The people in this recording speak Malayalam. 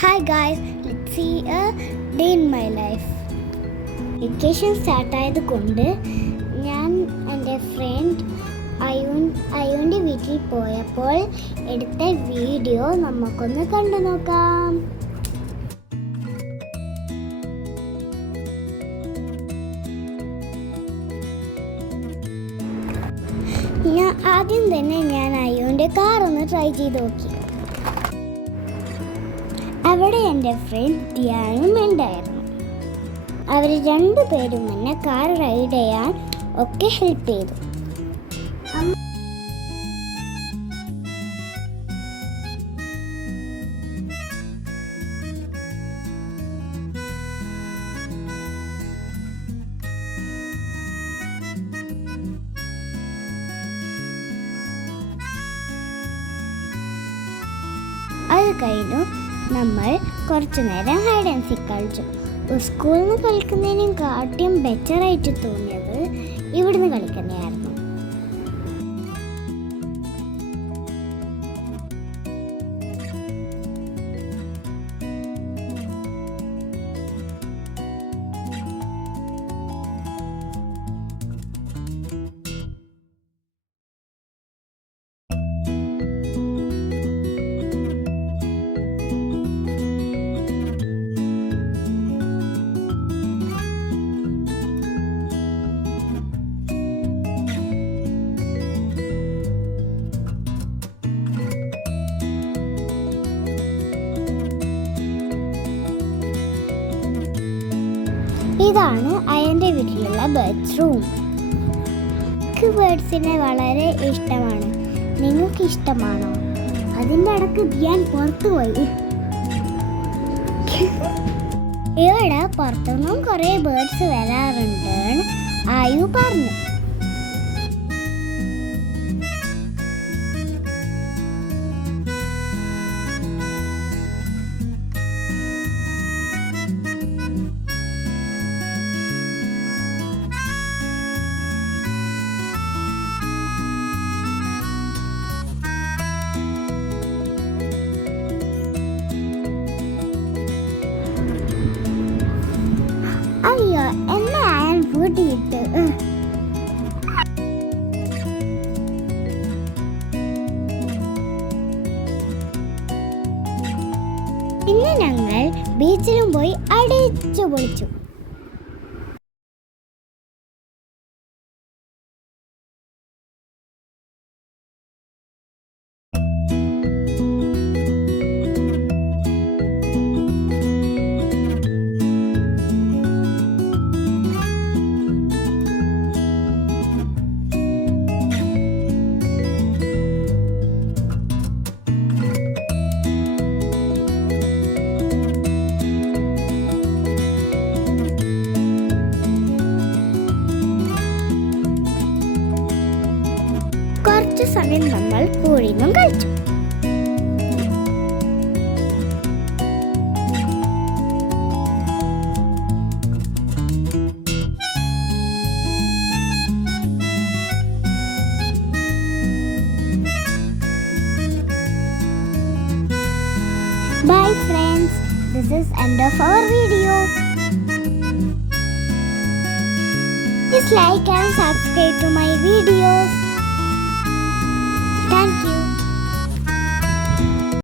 Hi guys, let's see a day in my life. Vacation സ്റ്റാർട്ടായത് കൊണ്ട് ഞാൻ എൻ്റെ ഫ്രണ്ട് അയ്യൂൻ്റെ വീട്ടിൽ പോയപ്പോൾ എടുത്ത വീഡിയോ നമുക്കൊന്ന് കണ്ടു നോക്കാം. ആദ്യം തന്നെ ഞാൻ അയ്യൂൻ്റെ കാർ ഒന്ന് ട്രൈ ചെയ്ത് നോക്കി. അവിടെ എൻ്റെ ഫ്രണ്ട് ധ്യാനും ഉണ്ടായിരുന്നു. അവർ രണ്ടുപേരും എന്നെ കാർ റൈഡ് ചെയ്യാൻ ഒക്കെ ഹെൽപ്പ് ചെയ്തു. അത് കഴിഞ്ഞു നമ്മൾ കുറച്ചു നേരം ഹൈഡ് ആൻഡ് സീക്ക് കളിച്ചു. സ്കൂളിൽ നിന്ന് കളിക്കുന്നതിനും കാട്ടിയും ബെറ്ററായിട്ട് തോന്നിയത് ഇവിടുന്ന് കളിക്കുന്നതായിരുന്നു. ഇതാണ് അയൻ്റെ വീട്ടിലുള്ള ബേർഡ്സ് റൂം. എനിക്ക് ബേർഡ്സിനെ വളരെ ഇഷ്ടമാണ്. നിങ്ങൾക്ക് ഇഷ്ടമാണോ? അതിൻ്റെ ഇടയ്ക്ക് ധ്യാൻ പുറത്തു പോയി. ഇവിടെ പുറത്തുനിന്നും കുറേ ബേർഡ്സ് വരാറുണ്ട് ആയു പറഞ്ഞു. അയ്യോ, എന്നെ അയാൾ പൂട്ടിയിട്ട്. പിന്നെ ഞങ്ങൾ ബീച്ചിലും പോയി അടിച്ചു പൊളിച്ചു. കുറച്ച് സമയം നമ്മൾ പൂളിന്നും കളിച്ചു. Bye friends, this is end of our video. Please like and subscribe to my videos. Thank you.